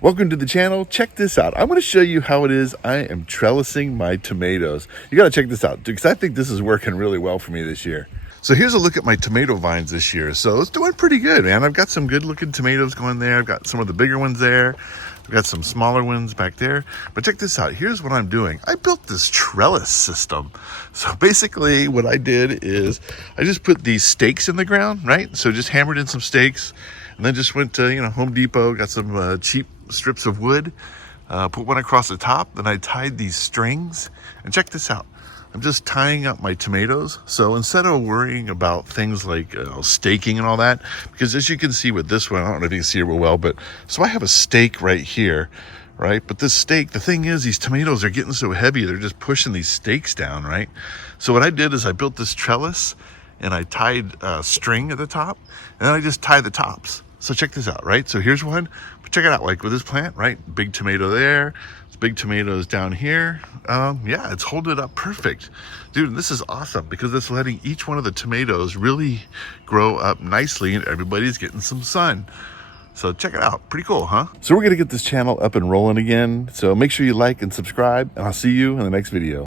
Welcome to the channel. Check this out. I'm going to show you how it is I am trellising my tomatoes. You got to check this out because I think this is working really well for me this year. So here's a look at my tomato vines this year. So it's doing pretty good, man. I've got some good looking tomatoes going there. I've got some of the bigger ones there. I've got some smaller ones back there. But check this out. Here's what I'm doing. I built this trellis system. So basically what I did is I just put these stakes in the ground, right? So just hammered in some stakes and then just went to, Home Depot, got some cheap strips of wood, put one across the top. Then I tied these strings and check this out. I'm just tying up my tomatoes. So instead of worrying about things like staking and all that, because as you can see with this one, I don't know if you can see it real well, but so I have a stake right here, right? But this stake, the thing is, these tomatoes are getting so heavy, they're just pushing these stakes down, right? So what I did is I built this trellis and I tied string at the top, and then I just tie the tops. So check this out, right? So here's one, but check it out, like with this plant, right? Big tomato there, big tomatoes down here. Yeah, it's holding it up perfect. Dude, this is awesome because it's letting each one of the tomatoes really grow up nicely and everybody's getting some sun. So check it out, pretty cool, huh? So we're gonna get this channel up and rolling again. So make sure you like and subscribe, and I'll see you in the next video.